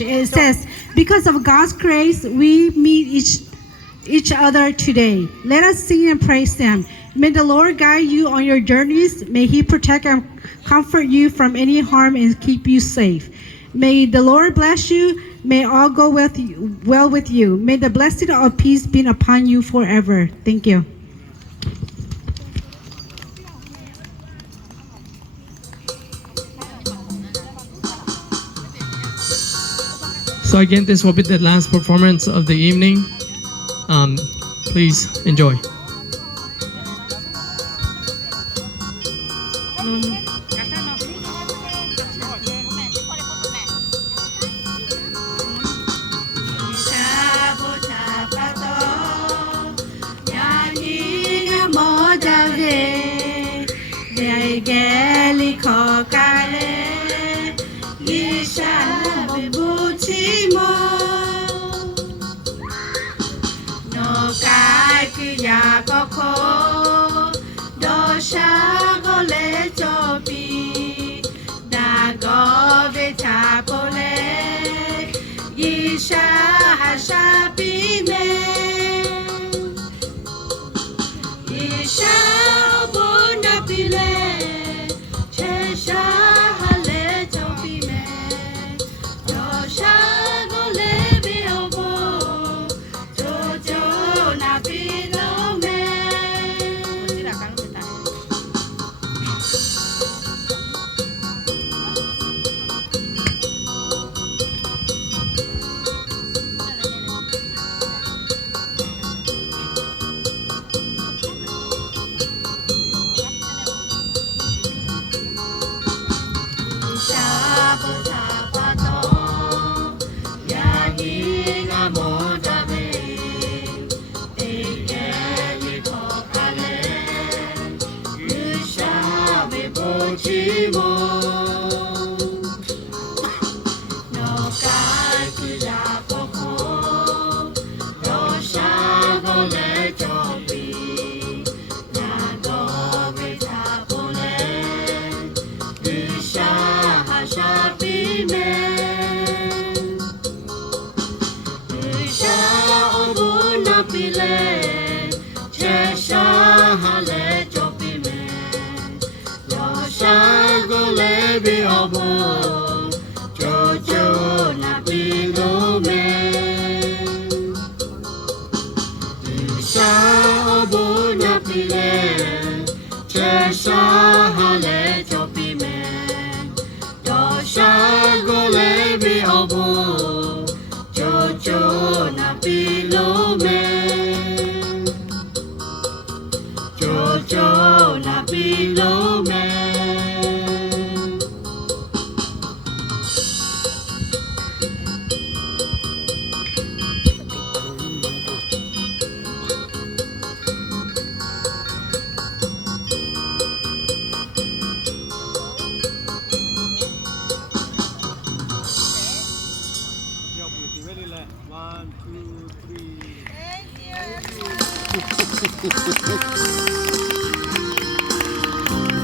It says, because of God's grace, we meet each other today. Let us sing and praise Him. May the Lord guide you on your journeys. May He protect and comfort you from any harm and keep you safe. May the Lord bless you. May all go well with you. May the blessing of peace be upon you forever. Thank you. So again, this will be the last performance of the evening. Please enjoy.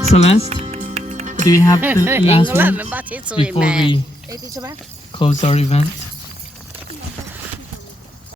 Celeste, do you have the last one before we close our event?